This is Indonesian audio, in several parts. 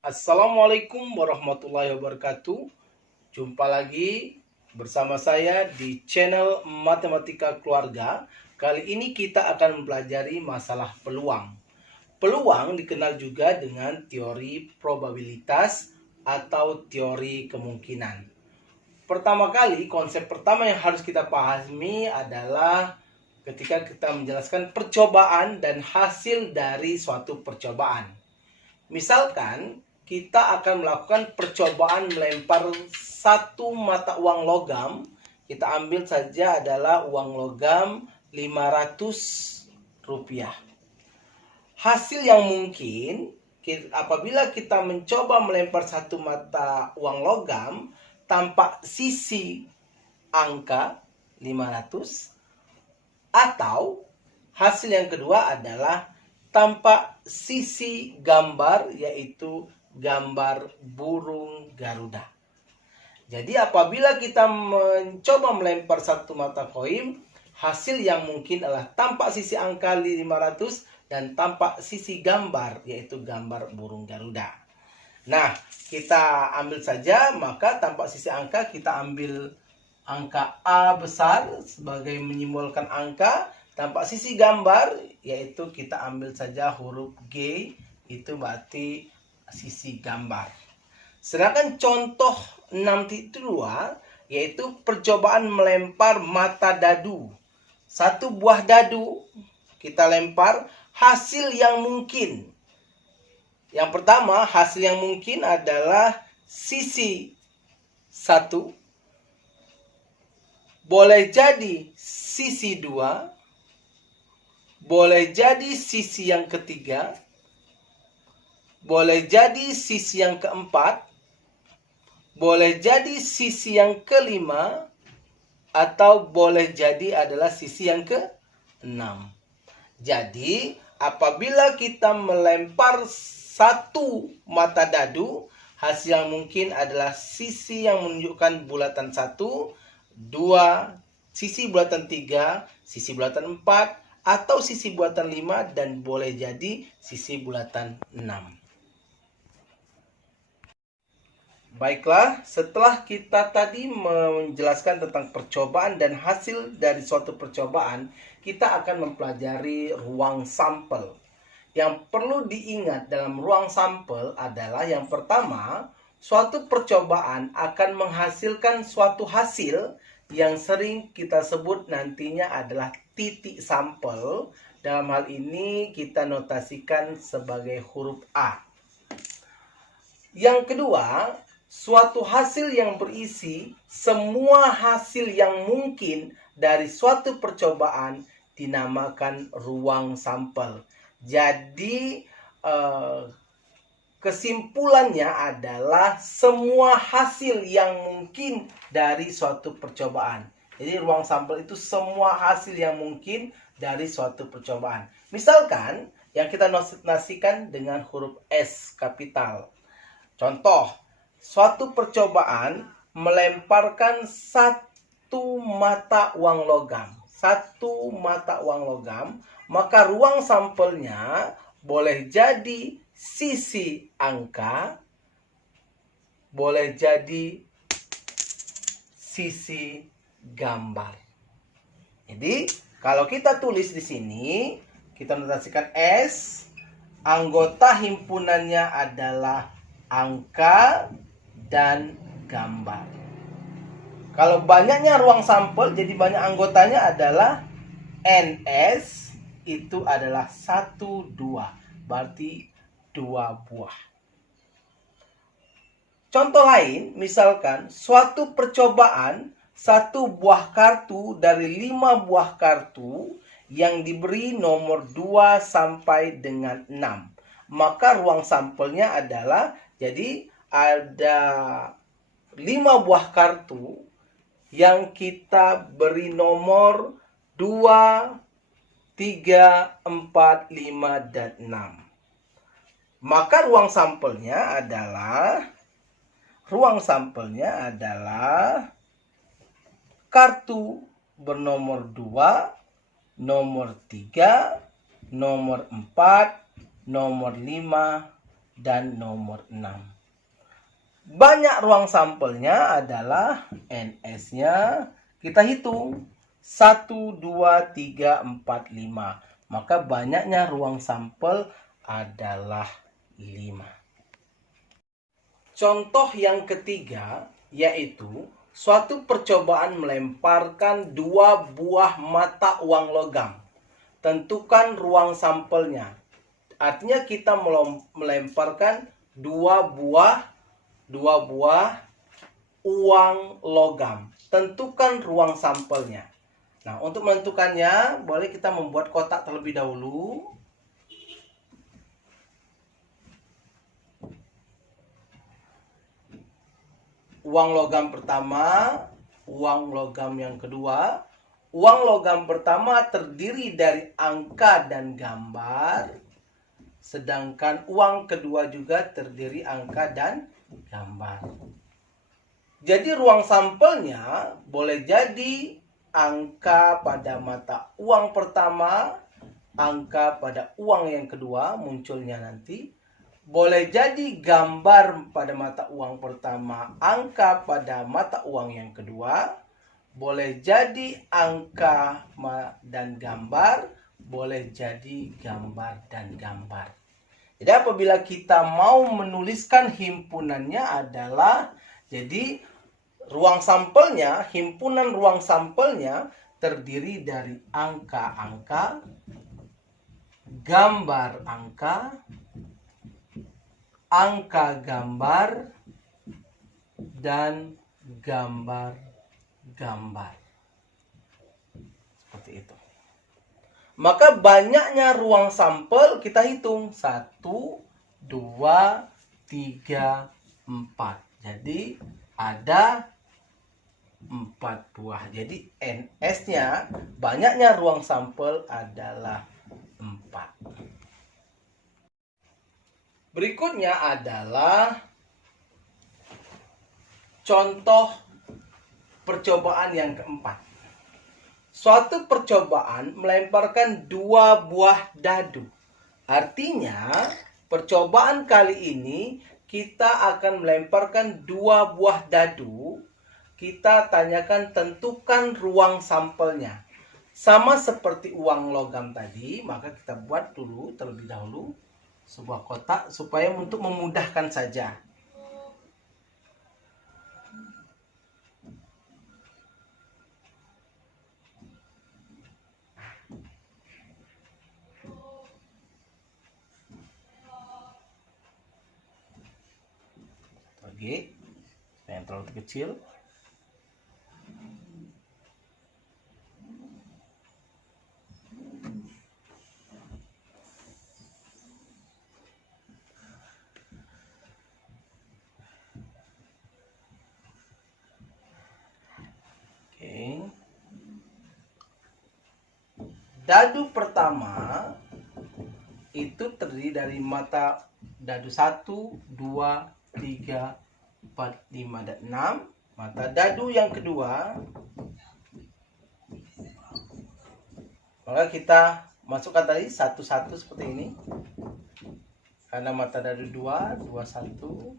Assalamualaikum warahmatullahi wabarakatuh. Jumpa lagi bersama saya di channel Matematika Keluarga. Kali ini kita akan mempelajari masalah peluang. Peluang dikenal juga dengan teori probabilitas atau teori kemungkinan. Pertama kali, konsep pertama yang harus kita pahami adalah ketika kita menjelaskan percobaan dan hasil dari suatu percobaan. Misalkan kita akan melakukan percobaan melempar satu mata uang logam. Kita ambil saja adalah uang logam 500 rupiah. Hasil yang mungkin apabila kita mencoba melempar satu mata uang logam tanpa sisi angka 500, atau hasil yang kedua adalah tanpa sisi gambar, yaitu gambar burung Garuda. Jadi apabila kita mencoba melempar satu mata koin, hasil yang mungkin adalah tanpa sisi angka 500 dan tanpa sisi gambar, yaitu gambar burung Garuda. Nah, kita ambil saja, maka tanpa sisi angka kita ambil angka A besar sebagai menyimbolkan angka. Tanpa sisi gambar, yaitu kita ambil saja huruf G, itu berarti sisi gambar. Sedangkan contoh 6.2, yaitu percobaan melempar mata dadu. Satu buah dadu kita lempar, hasil yang mungkin. Yang pertama, hasil yang mungkin adalah sisi 1, boleh jadi sisi 2, boleh jadi sisi yang ketiga, boleh jadi sisi yang keempat, boleh jadi sisi yang kelima, atau boleh jadi adalah sisi yang keenam. Jadi apabila kita melempar satu mata dadu, hasil yang mungkin adalah sisi yang menunjukkan bulatan 1, 2, sisi bulatan 3, sisi bulatan 4, atau sisi bulatan 5, dan boleh jadi sisi bulatan 6. Baiklah, setelah kita tadi menjelaskan tentang percobaan dan hasil dari suatu percobaan, kita akan mempelajari ruang sampel. Yang perlu diingat dalam ruang sampel adalah yang pertama, suatu percobaan akan menghasilkan suatu hasil yang sering kita sebut nantinya adalah titik sampel. Dalam hal ini kita notasikan sebagai huruf A. Yang kedua, suatu hasil yang berisi semua hasil yang mungkin dari suatu percobaan dinamakan ruang sampel. Jadi kesimpulannya adalah semua hasil yang mungkin dari suatu percobaan. Jadi ruang sampel itu semua hasil yang mungkin dari suatu percobaan. Misalkan yang kita notasikan dengan huruf S kapital. Contoh, suatu percobaan melemparkan satu mata uang logam. Satu mata uang logam, maka ruang sampelnya boleh jadi sisi angka, boleh jadi sisi gambar. Jadi, kalau kita tulis di sini, kita notasikan S, anggota himpunannya adalah angka dan gambar. Kalau banyaknya ruang sampel, jadi banyak anggotanya adalah NS, itu adalah 1, 2. Berarti 2 buah. Contoh lain, misalkan suatu percobaan satu buah kartu dari 5 buah kartu yang diberi nomor 2 sampai dengan 6. Maka ruang sampelnya adalah, jadi ada 5 buah kartu yang kita beri nomor 2, 3, 4, 5, dan 6. Maka ruang sampelnya adalah kartu bernomor 2, nomor 3, nomor 4, nomor 5, dan nomor 6. Banyak ruang sampelnya adalah NS-nya. Kita hitung 1, 2, 3, 4, 5. Maka banyaknya ruang sampel adalah 5. Contoh yang ketiga yaitu suatu percobaan melemparkan 2 buah mata uang logam. Tentukan ruang sampelnya. Artinya kita melemparkan 2 buah uang logam. Tentukan ruang sampelnya. Nah, untuk menentukannya, boleh kita membuat kotak terlebih dahulu. Uang logam pertama, uang logam yang kedua. Uang logam pertama terdiri dari angka dan gambar. Sedangkan uang kedua juga terdiri angka dan gambar. Jadi ruang sampelnya boleh jadi angka pada mata uang pertama, angka pada uang yang kedua munculnya nanti. Boleh jadi gambar pada mata uang pertama, angka pada mata uang yang kedua. Boleh jadi angka dan gambar, boleh jadi gambar dan gambar. Jadi apabila kita mau menuliskan himpunannya adalah, jadi ruang sampelnya, himpunan ruang sampelnya terdiri dari angka-angka, gambar angka, angka gambar, dan gambar-gambar. Seperti itu. Maka banyaknya ruang sampel kita hitung 1, 2, 3, 4. Jadi ada 4 buah. Jadi NS-nya banyaknya ruang sampel adalah 4. Berikutnya adalah contoh percobaan yang keempat. Suatu percobaan melemparkan 2 buah dadu. Artinya, percobaan kali ini kita akan melemparkan 2 buah dadu. Kita tanyakan tentukan ruang sampelnya. Sama seperti uang logam tadi, maka kita buat dulu terlebih dahulu sebuah kotak supaya untuk memudahkan saja. Lagi, yang terlalu kecil. Dadu pertama itu terdiri dari mata dadu 1, 2, 3, 4, 5, dan 6. Mata dadu yang kedua, maka kita masukkan tadi satu-satu seperti ini. Karena mata dadu 2, 2, 1.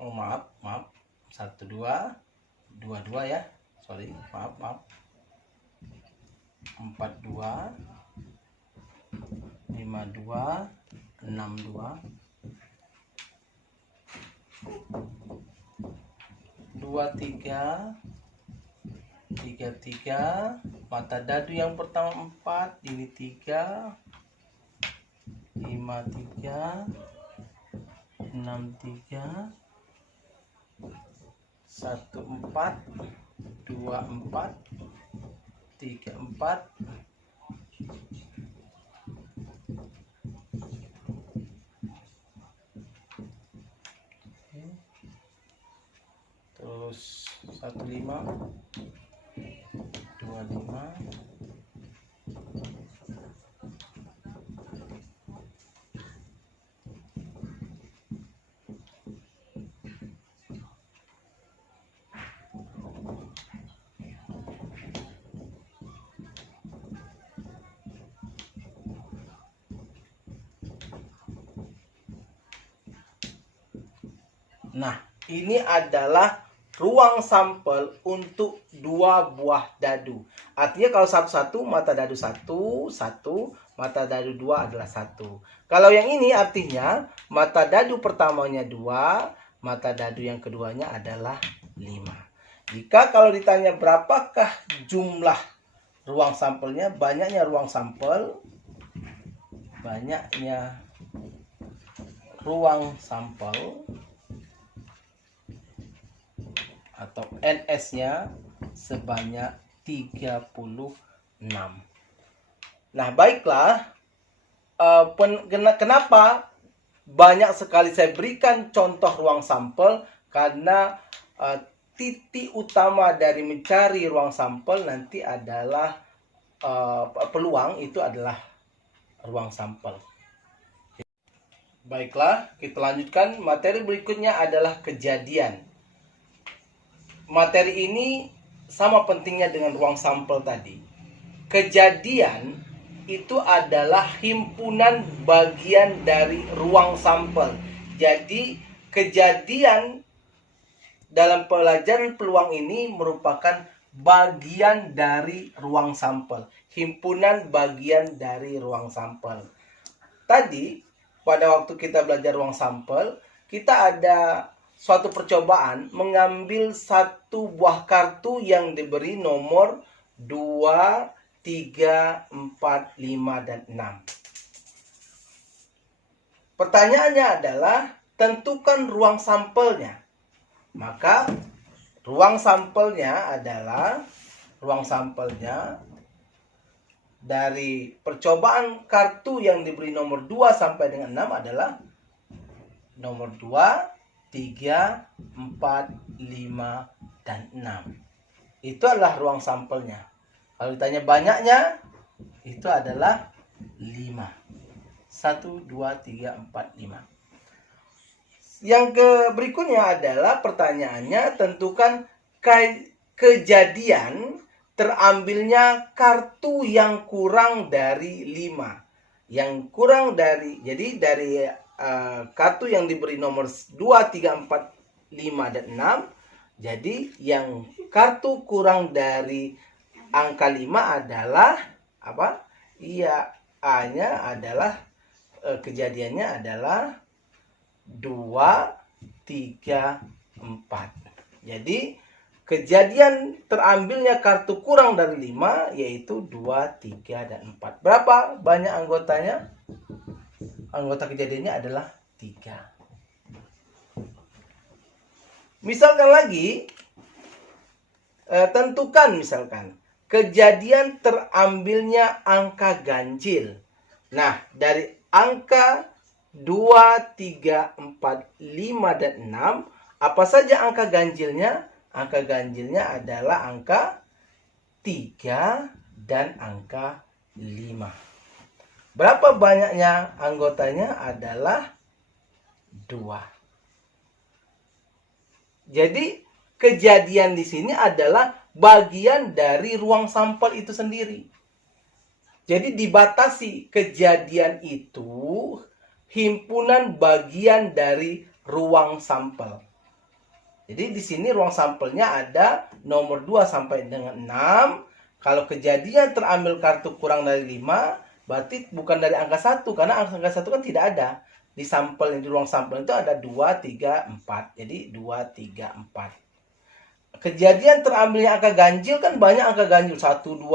Oh, maaf. 1, 2, 2, 2 ya. Sorry, maaf. 4, 2, 5, 2, 6, 2. 2, 3, 3, 3. Mata dadu yang pertama 4, ini 3, 5, 3, 6, 3, 1, 4, 2, 4, 3, 4. Terus 1, 5, 2, 5, Nah, ini adalah ruang sampel untuk 2 buah dadu. Artinya kalau satu-satu, mata dadu 1, 1, mata dadu 2 adalah 1. Kalau yang ini artinya mata dadu pertamanya 2, mata dadu yang keduanya adalah 5. Jika kalau ditanya berapakah jumlah ruang sampelnya, banyaknya ruang sampel atau NS-nya sebanyak 36. Nah, baiklah. Kenapa banyak sekali saya berikan contoh ruang sampel? Karena titik utama dari mencari ruang sampel nanti adalah peluang itu adalah ruang sampel. Baiklah, kita lanjutkan. Materi berikutnya adalah kejadian. Materi ini sama pentingnya dengan ruang sampel tadi. Kejadian itu adalah himpunan bagian dari ruang sampel. Jadi, kejadian dalam pelajaran peluang ini merupakan bagian dari ruang sampel. Himpunan bagian dari ruang sampel. Tadi, pada waktu kita belajar ruang sampel, kita ada suatu percobaan mengambil satu buah kartu yang diberi nomor 2, 3, 4, 5, dan 6. Pertanyaannya adalah tentukan ruang sampelnya. Maka ruang sampelnya dari percobaan kartu yang diberi nomor 2 sampai dengan 6 adalah nomor 2, 3, 4, 5, dan 6. Itu adalah ruang sampelnya. Kalau ditanya banyaknya, itu adalah 5. 1, 2, 3, 4, 5. Yang berikutnya adalah pertanyaannya, tentukan kejadian terambilnya kartu yang kurang dari 5. Yang kurang dari, jadi dari kartu yang diberi nomor 2, 3, 4, 5, dan 6. Jadi yang kartu kurang dari angka 5 adalah apa? Iya, A-nya adalah kejadiannya adalah 2, 3, 4. Jadi kejadian terambilnya kartu kurang dari 5 yaitu 2, 3, dan 4. Berapa banyak anggotanya? Anggota kejadiannya adalah 3. Misalkan lagi, tentukan misalkan kejadian terambilnya angka ganjil. Nah, dari angka 2, 3, 4, 5, dan 6, apa saja angka ganjilnya? Angka ganjilnya adalah angka 3 dan angka 5. Berapa banyaknya anggotanya? Adalah 2. Jadi kejadian di sini adalah bagian dari ruang sampel itu sendiri. Jadi dibatasi kejadian itu himpunan bagian dari ruang sampel. Jadi di sini ruang sampelnya ada nomor 2 sampai dengan 6. Kalau kejadian terambil kartu kurang dari 5, berarti bukan dari angka 1, karena angka 1 kan tidak ada. Di sampel, di ruang sampel itu ada 2, 3, 4. Jadi 2, 3, 4. Kejadian terambilnya angka ganjil kan banyak angka ganjil. 1, 2,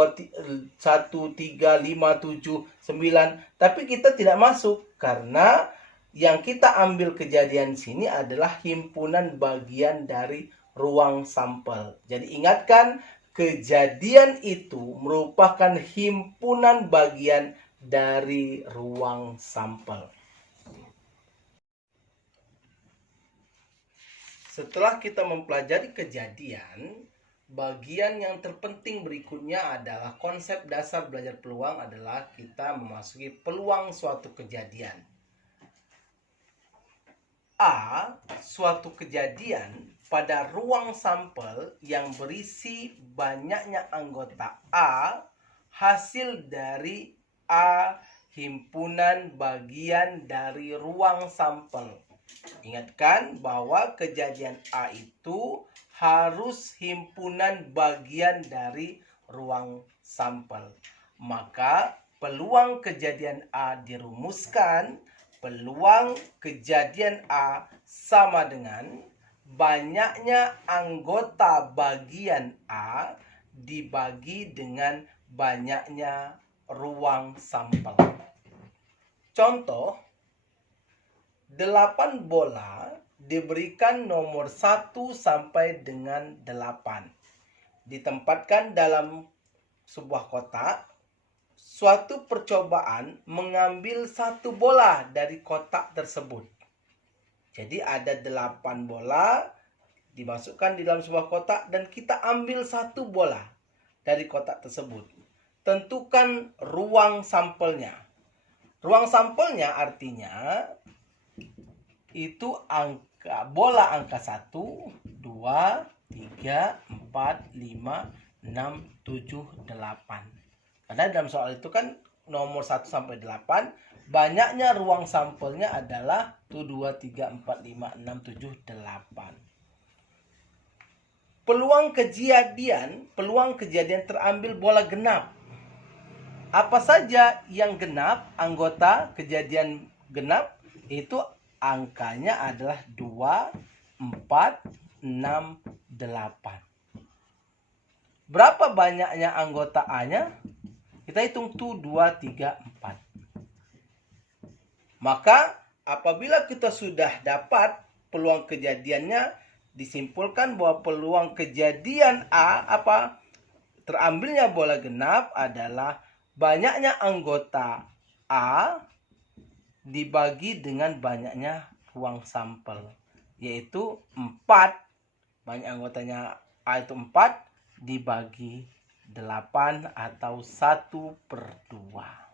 1, 3, 5, 7, 9. Tapi kita tidak masuk karena yang kita ambil kejadian sini adalah himpunan bagian dari ruang sampel. Jadi ingatkan, kejadian itu merupakan himpunan bagian dari ruang sampel. Setelah kita mempelajari kejadian, bagian yang terpenting berikutnya adalah konsep dasar belajar peluang adalah kita memasuki peluang suatu kejadian. A, suatu kejadian pada ruang sampel yang berisi banyaknya anggota A hasil dari A himpunan bagian dari ruang sampel. Ingatkan bahwa kejadian A itu harus himpunan bagian dari ruang sampel. Maka peluang kejadian A dirumuskan, peluang kejadian A sama dengan banyaknya anggota bagian A dibagi dengan banyaknya ruang sampel. Contoh, 8 bola diberikan nomor 1 sampai dengan 8. Ditempatkan dalam sebuah kotak. Suatu percobaan mengambil 1 bola dari kotak tersebut. Jadi ada 8 bola dimasukkan di dalam sebuah kotak dan kita ambil 1 bola dari kotak tersebut. Tentukan ruang sampelnya. Ruang sampelnya artinya itu bola angka 1, 2, 3, 4, 5, 6, 7, 8. Karena dalam soal itu kan nomor 1 sampai 8, banyaknya ruang sampelnya adalah 1, 2, 3, 4, 5, 6, 7, 8. Peluang kejadian terambil bola genap. Apa saja yang genap, anggota kejadian genap, itu angkanya adalah 2, 4, 6, 8. Berapa banyaknya anggota A-nya? Kita hitung tuh 2, 3, 4. Maka apabila kita sudah dapat peluang kejadiannya, disimpulkan bahwa peluang kejadian A terambilnya bola genap adalah banyaknya anggota A dibagi dengan banyaknya ruang sampel, yaitu 4. Banyak anggotanya A itu 4 dibagi 8 atau 1/2.